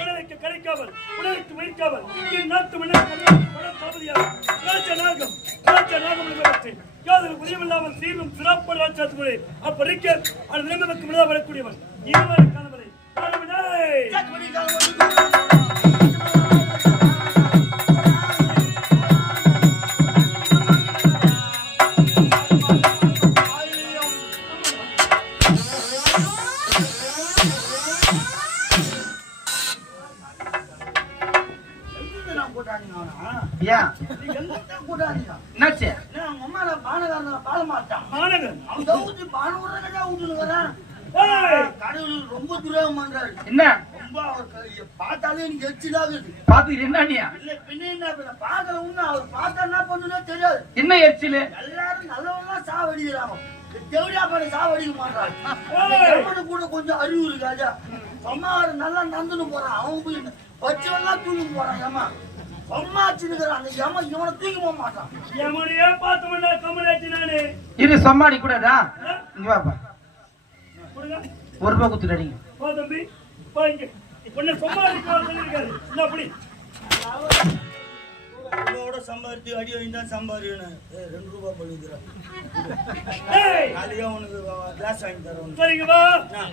உடலுக்கு கிடைக்காமல் உடலுக்கு வைக்காமல் நாட்டு மன்னர் ராஜநாகம் யாதொரு புரியமில்லாமல் சீரும் சிறப்பு ராஜாத்துறை அப்பறிக்க அது நிலைமைக்கு விழா வரக்கூடியவன் இதுவரை காணவரை ரொம்ப துரோகம் பண்றாரு. என்ன பார்த்தாலே எனக்கு எச்சிலாகுது. பாத்துக்கிட்டு என்ன இல்ல பின்ன என்ன பாக்கல உன்ன அவர் பார்த்தா என்ன பண்ணுனே தெரியாது. என்ன எச்சிலு? எல்லாரும் நல்லவங்க சாவடிக்கிறாங்க. தேவடியா பாரு சாவடிக்க மாட்டாங்க. அவனுக்கு கூட கொஞ்சம் அறிவு இருக்காதா? அம்மா நல்லா நந்துன்னு போறான். அவன் போய் பச்சைவெல்லாம் தூக்கி போறான். ஏமா அம்மா வச்சிருக்கிறான். ஏமா இவனை தூக்கி போக மாட்டான். ஏமாடியே பார்த்தோம்னா கமலாச்சி நானு இது சம்மாடி கூடாதா? இங்க வாப்பா. ஒரு ரூபா குத்துட்டு அடிங்க. போ தம்பி போங்க. உன்னை சம்பாதிக்க சொல்லிருக்காரு. என்ன அப்படி உங்களோட சம்பாதிச்சு அடி வாங்கி தான் சம்பாதிக்கணும். 2 ரூபா பண்ணிக்கிறேன். நாளைக்கு உனக்கு கிளாஸ் வாங்கி தரேன். சரிங்க வா.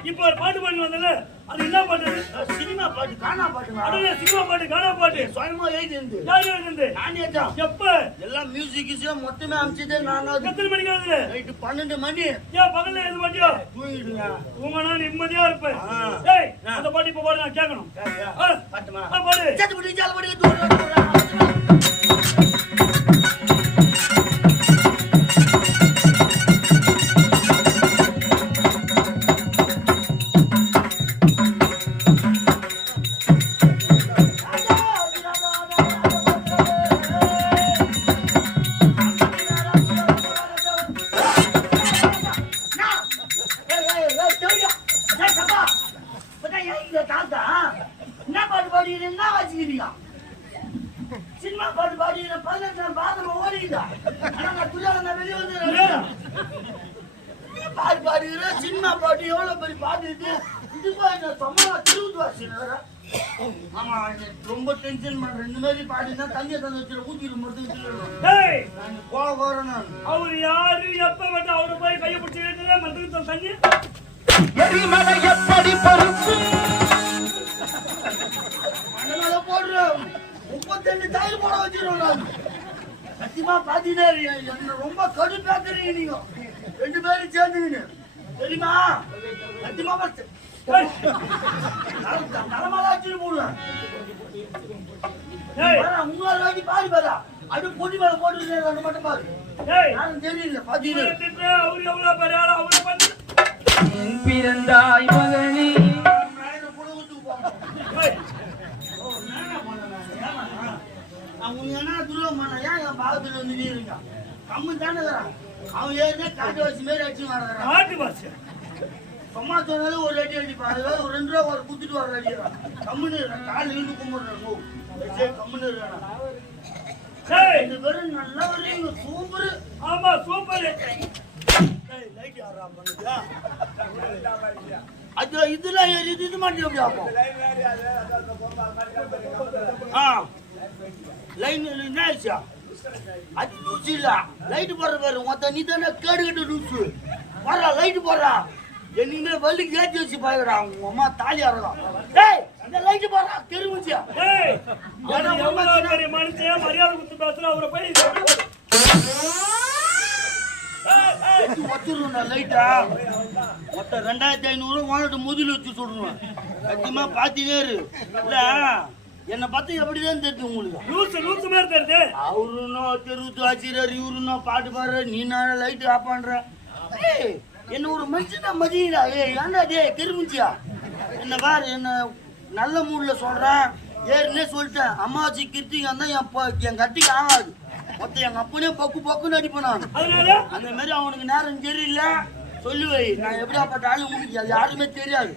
இப்போ ஒரு பாட்டு பாடி வந்தல அது என்ன பாட்டு? சினிமா பாட்டு, கானா பாட்டு. அடே சினிமா பாட்டு, கானா பாட்டு. சுயமா எழுதிருந்து. யார் எழுதிருந்து? நானே தான். எப்ப? எல்லாம் மியூசிக்ஸே மொத்தமே அம்ச்சிட்டே நான். எத்தனை மணிக்கு எழுதுற? நைட் 12 மணி. ஏன் பகல்ல எழுத மாட்டியா? தூங்கிடுங்க. உங்கனா நிம்மதியா இருப்ப. ஏய் அந்த பாட்டு இப்ப பாடு நான் கேட்கணும். பாட்டுமா? பாடு. சட்டு புடி ஜால படி தூர. சினிமா பாட்டு பாடி 18 நாள் பாதம் ஓடிதா. ஆனா துள்ளால நான் வெளிய வந்து பாட்டு பாடுற சினிமா பாட்டு எவ்வளவு பெரிய பாட்டு இது. இது பாரு சமமா திருவுதுவாசினரா. ஆமா ரொம்ப டென்ஷன் பண்றேன். இந்த மாதிரி பாடினா தண்ணிய வச்சு ஊத்திட்டு மறந்துட்டு. ஏய் நான் போறேன். நான் அவர் யாரு எப்ப வந்து அவரை போய் கைய பிடிச்சி வைக்கிறா மறந்துட்டு தண்ணி எரிமலை எப்படி பருப்பு அதனால போடுறேன். 32 டைல் போட வச்சிருவோம். சத்தியமா பாத்தீங்கன்னா என்ன ரொம்ப கடுப்பாக்குறீங்க நீங்க 2 பேரும் சேர்ந்துக்கின்னு. தெரியுமா? சத்தியமா தலைமாச்சு போடுவேன். உங்களால் வாங்கி பாரு பாரு. அது பொடி மேல போட்டு மட்டும் பாரு. யாரும் தெரியல பாத்தீங்கன்னா அவரு எவ்வளவு பெரிய ஆளா அவரை பார்த்து பிறந்தாய் மகனே. அவங்க என்ன துருவமான ஏன் என் பாகத்துல வந்து நீருங்க கம்மு தானே அவன் ஏற்கனவே காட்டு வாசி மாரி அடிச்சு வர்றான். காட்டு வாசி சும்மா சொன்னாலும் ஒரு அடி அடிப்பாரு. ஒரு 2 ரூபா ஒரு குத்துட்டு வர அடிக்கிறான். கம்முன்னு கால் இருந்து கும்பிடுறான். கம்முன்னு ரெண்டு பேரும் நல்லா வரீங்க. சூப்பரு. ஆமா சூப்பர். லைட் யாரா பண்ணுதா? அது இதெல்லாம் எரியுது. இது மட்டும் எப்படி ஆகும்? லைன் என்ன ஆயிடுச்சா? அது லூசு இல்ல. லைட் போடுற பாரு மொத்த நீ தானே கேடுகிட்டு லூசு. போடுறா லைட் போடுறா. என்னையுமே வலி ஏற்றி வச்சு பாக்குறா. உங்க அம்மா தாலி ஆடுறா. டேய் இந்த லைட் போடுறா தெரிவிச்சியா? டேய் மனுஷன் மரியாதை கொடுத்து பேசுற அவரை போய் வச்சிருந்தா லைட்டா மொத்தம் 2500 வாங்கிட்டு முதல் வச்சு சொல்லுவேன். சத்தியமா பாத்தீங்க இல்ல என்ன பத்தி எப்படிதான் தெரியுது உங்களுக்கு? லூசு மாதிரி தெரியுது. அவருன்னா தெருவுத்து ஆச்சிரியர் இவருன்னா பாட்டு பாடுற நீ நான் லைட் ஆஃப் பண்ற. என்ன ஒரு மனுஷனா மதியடா. ஏன்டா டே தெரிஞ்சியா? என்ன பாரு என்ன நல்ல மூட்ல சொல்றேன். ஏற்கனவே சொல்லிட்டேன் அம்மாச்சி கிருத்திங்க தான் என் கட்டிக்கு ஆகாது. மொத்தம் எங்க அப்பனே பக்குன்னு அடிப்பேன் நான். அந்த மாதிரி அவனுக்கு நேரம் தெரியல சொல்லுவை. நான் எப்படியாப்பட்ட ஆளு உங்களுக்கு அது யாருமே தெரியாது.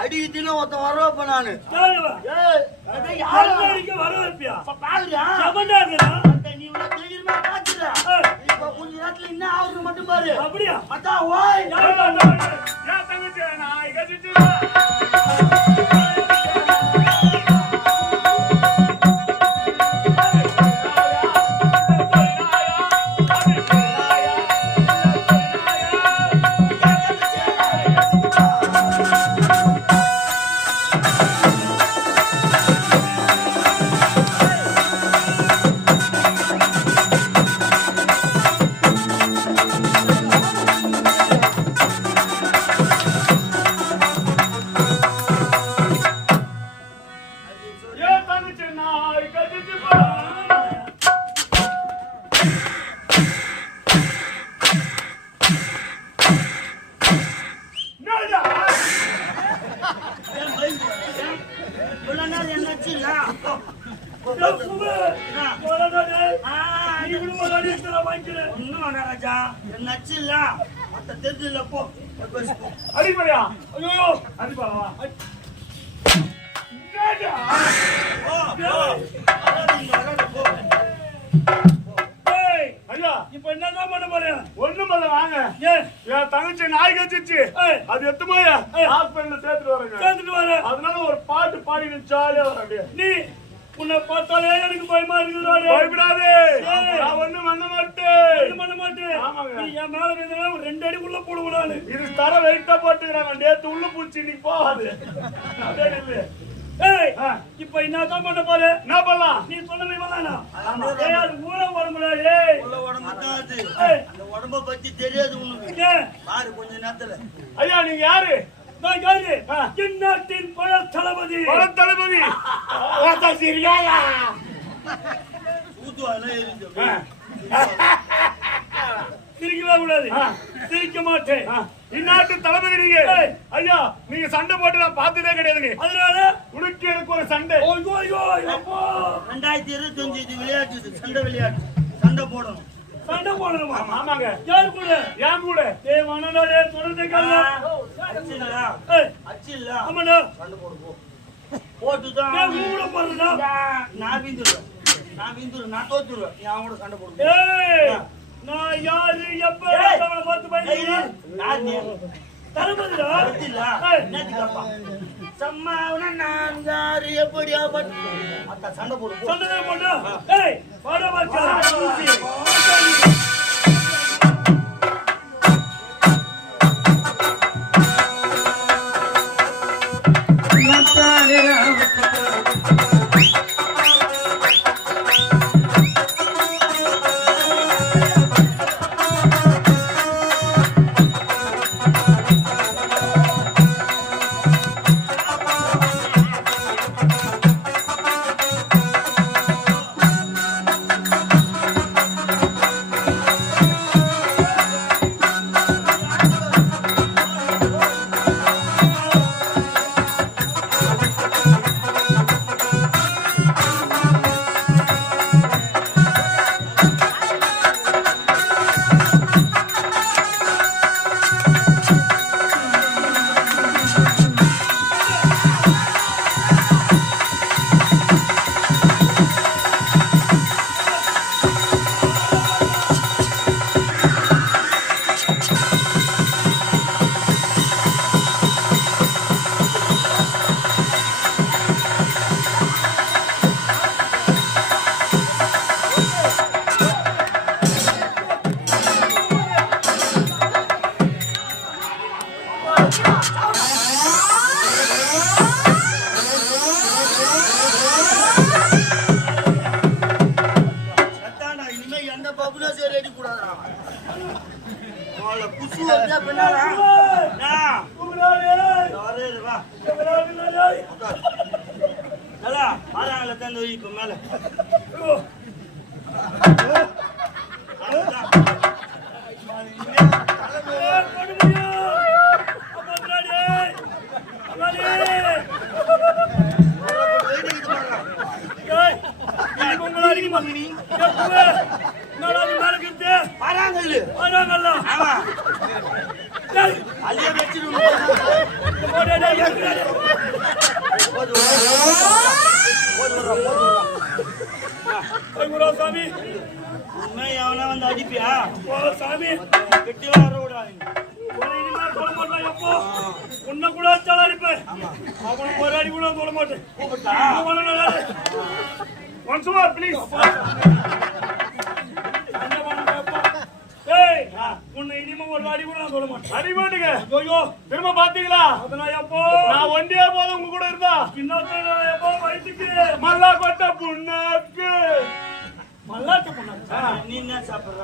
அடிக்கிறதுல ஒருத்தன் வரவப்ப நானு நீ தெரியுமா பாத்துற. இப்ப கொஞ்ச நேரத்துல என்ன ஆகுது மட்டும் பாரு. அப்படியா? அதான் ஓய் ஒண்ணும் வேணாம் ராஜா நச்சு இல்ல மத்த தெரிஞ்சு இல்ல போ அடிப்படையா ஐயோ அடிப்பாவா ஐயா இப்ப என்னதான் பண்ண போறேன் ஒண்ணும் பண்ண வாங்க என் தங்கச்சி நாய் கச்சிச்சு அது எத்துமாயா ஹாஸ்பிட்டல்ல சேர்த்துட்டு வரேன் அதனால ஒரு பாட்டு பாடி ஜாலியா வர நீ உன்னை பார்த்தாலே எனக்கு பயமா இருக்குது பயப்படாதே நான் ஒண்ணும் பண்ண மாட்டேன் நீ என் மேல இருந்தா 2 அடி உள்ள போடுவானு இது தர வெயிட்டா போட்டுக்கிறாங்க நேத்து உள்ள பூச்சி இன்னைக்கு போகாது இப்ப என்னதான் பண்ண போற என்ன பண்ணலாம் நீ சொன்னமே வரலாம் ஊழ உடம்புல உள்ள உடம்பு தான் அது அந்த உடம்ப பத்தி தெரியாது உனக்கு பாரு கொஞ்ச நேரத்துல ஐயா நீங்க யாரு நான் யாரு இந்நாட்டின் பழத்தளபதி சரியா ஊத்துவால எரிஞ்சு சிரிக்கவே கூடாது சிரிக்க மாட்டேன் இந்நாட்டு தளபதி நீங்க ஐயா நீங்க சண்டை போட்டு நான் பார்த்ததே கிடையாதுங்க அதனால உனக்கு எனக்கு ஒரு சண்டை 2025 இது விளையாட்டு சண்டை போடணும் ஆமாங்க யார் கூட ஏன் கூட ஏய் மனனோட தொடர்ந்து கல்ல அச்சில்லா அச்சில்ல ஆமாடா சண்டை போட்டுதான் நான் ஊட போறடா நான் விந்துறேன் நான் தோத்துறேன் நீ அவனோட சண்டை போடு ஏய் நான் யாரு எப்ப அவளை பார்த்து பயந்துறேன் நான் நீ தரபதிடா அச்சில்லா என்னது கப்பா சம்மாவன நான் யாரு எப்படியா பட் அத்த சண்டை போடு ஏய் வாடா வாடா Once more, please. உன்னை இனிமே ஒரு அடி கூட நான் சொல்ல மாட்டேன். அடி மாட்டீங்க. ஐயோ, திரும்ப பாத்தீங்களா? அதனால எப்போ நான் ஒண்டியே போதும் உங்க கூட இருந்தா. இன்னொரு எப்போ வயித்துக்கு மல்லா கொட்ட புண்ணாக்கு. மல்லாட்ட புண்ணாக்கு. நீ என்ன சாப்பிடுற?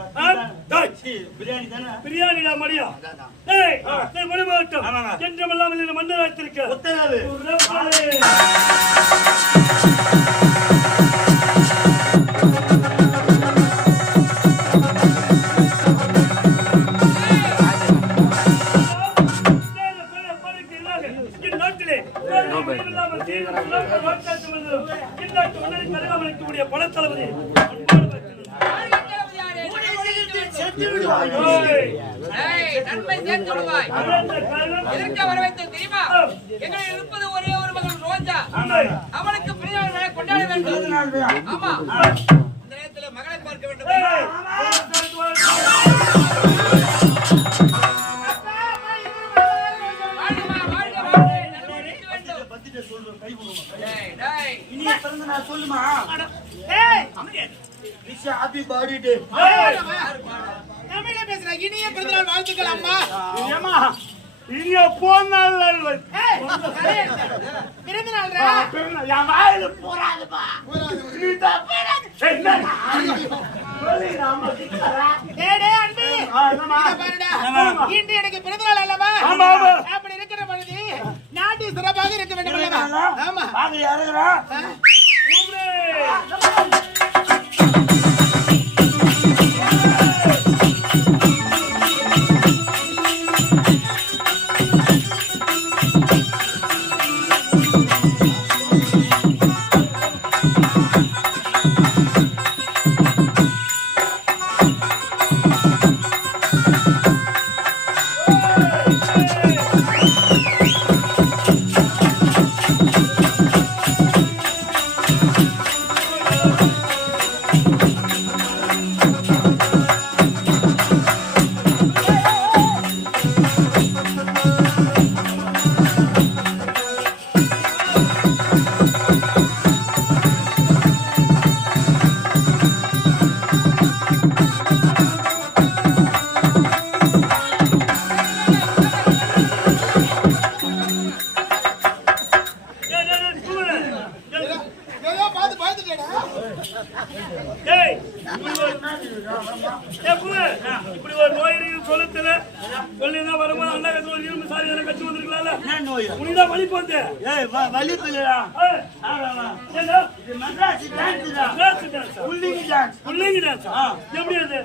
பிரியாணி தானே? பிரியாணிடா மடியா. ஏய், நீ மணிமாட்டம். என்றமெல்லாம் இந்த மன்னர் வைத்திருக்க. உத்தரவு. இந்நாட்டிலே நம்முடைய பணத்தளபதி செத்து விடுவாய். நன்மை சேர்த்து விடுவாய். எதற்கு வரவேற்று தெரியுமா? எங்களில் இருப்பது ஒரே ஒரு மகள் ரோஜா. அவளுக்கு பிரியாணி நாளை கொண்டாட வேண்டும். ஆமா, இந்த நேரத்தில் மகளை பார்க்க வேண்டும். இனிய பிறந்த நாள் சொல்லுமா? Happy birthday. தமிழ்ல பேசுற இனிய பிறந்தநாள் வாழ்த்துக்கள் அம்மா. இனிய போனாள் பிறந்தநாள் என் வாயில போறாதுப்பா. இன்று எனக்கு பிறந்தநாள் அல்லவா? ஆமா. அப்படி இருக்கிற பொழுது நாட்டு சிறப்பாக இருக்க வேண்டும் அல்லவா? ஆமா. வாங்க யாருங்கறா? இப்படி ஒரு நோய் சொல்லத்துல சொல்லிதான் வரும்போது அண்ணா கத்து ஒரு இரும்பு சாரி கட்சி வந்திருக்கலாம்ல. உனக்குதான் வலி போந்து. வலி பிள்ளைடா. இது மெட்ராஸ் டான்ஸ் தான். புல்லிங் டான்ஸ். புள்ளிங்க டான்ஸ் எப்படி அது?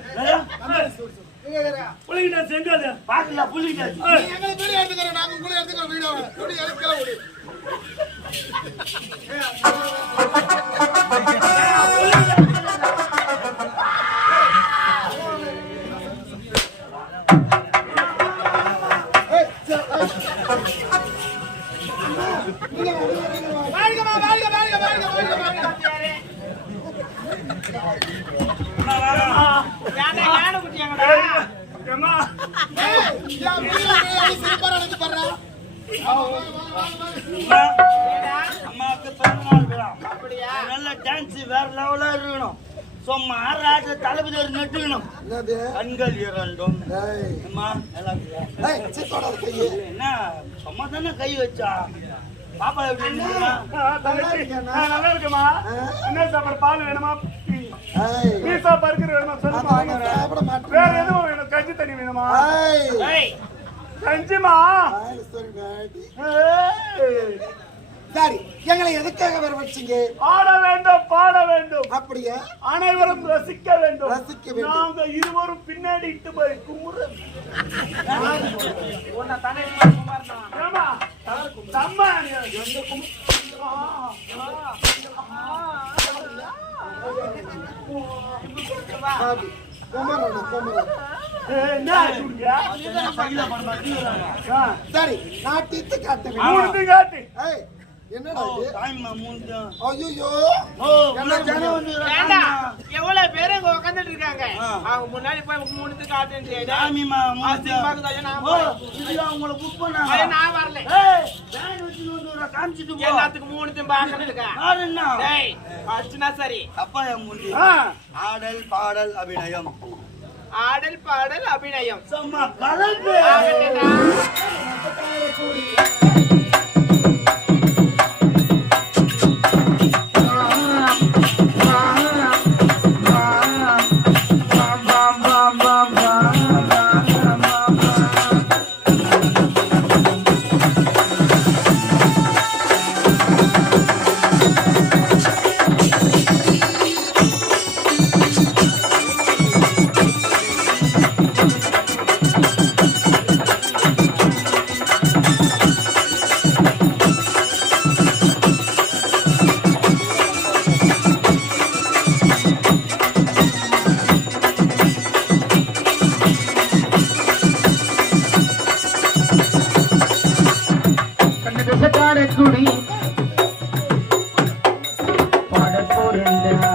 புள்ளிங்க டான்ஸ் எங்க அது? பாக்கல புல்லிங் டான்ஸ். எங்களை வீடியோ எடுத்துக்கிறோம். நாங்க உங்களை எடுத்துக்கிறோம் வீடியோ. வீடியோ எடுக்கலாம் ஓடி. வாழ்கமா வாழ்க வாழ்க வாழ்க வாழ்க வாழ்க. யானை யானை குட்டியாங்கடா. ஏம்மா, சூப்பரா எடுத்து பாரு. அம்மாவுக்கு பிறந்த நாள் விழா. அப்படியா? நல்ல டான்ஸ் வேற லெவலா இருக்கணும். சும்மா ஆறாட்ட தளபதி ஒரு நெட்டுக்கணும். கண்கள் இரண்டும். அம்மா நல்லா என்ன அம்மா தானே கை வச்சா பாப்பா எப்படி இருக்குமா? தங்கச்சி நல்லா இருக்குமா? என்ன சாப்பாடு? பால் வேணுமா? பீஸா பர்கர் வேணுமா? சொல்லுமா. வேற எதுவும் வேணும்? கஞ்சி தண்ணி வேணுமா? கஞ்சிமா. சரி, எங்களை எதுக்காக வர வச்சீங்க? ஆட வேண்டும், பாட வேண்டும், அப்படியே அனைவரும் ரசிக்க வேண்டும். ரசிக்க வேண்டும். நாங்க இருவரும் பின்னாடி இட்டு போய் குமுற. ஏமா தம்மா எந்த சரி, நாட்டித்து காட்ட காட்டி என்னடா இது? தாய்மா மூஞ்சா. ஐயோ, என்ன ஜனம் வந்து எவ்வளவு பேரு இங்க உட்கார்ந்துட்டு இருக்காங்க. அவங்க முன்னாடி போய் மூணுத்து காட்டுன்னு தாய்மா மூஞ்சா. இதுல அவங்கள புக் பண்ணாங்க. நான் வரல. வேன் வச்சு வந்து காமிச்சிட்டு போ. எல்லாத்துக்கும் மூணுத்தையும் பார்க்கணும் இருக்கேன். யாருன்னா? டேய், அச்சுனா சரி. அப்பா என் மூஞ்சி. ஆடல் பாடல் அபிநயம். ஆடல் பாடல் அபிநயம். சும்மா கலந்து. ஆகட்டடா. குடி பாட போறேன்டா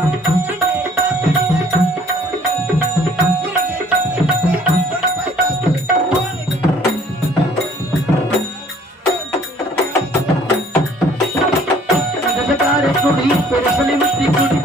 குடி பெருசலி முத்தி குடி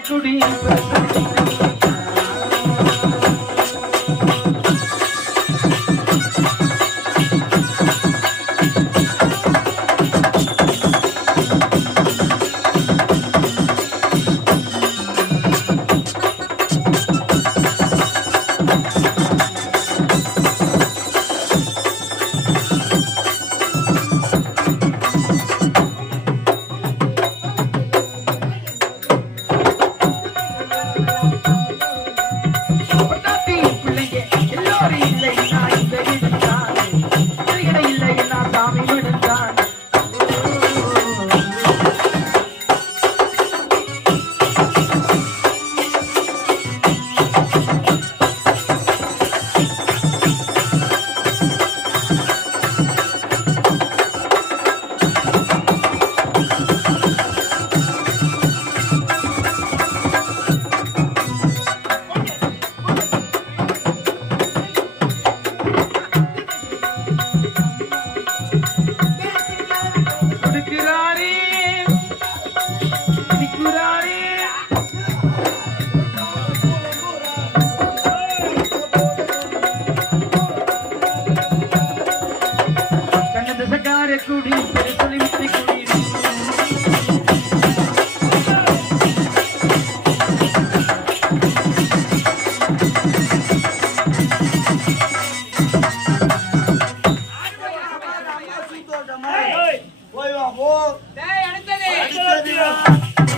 குடி போய் வா போ டேய் அடிச்சது அடிச்சது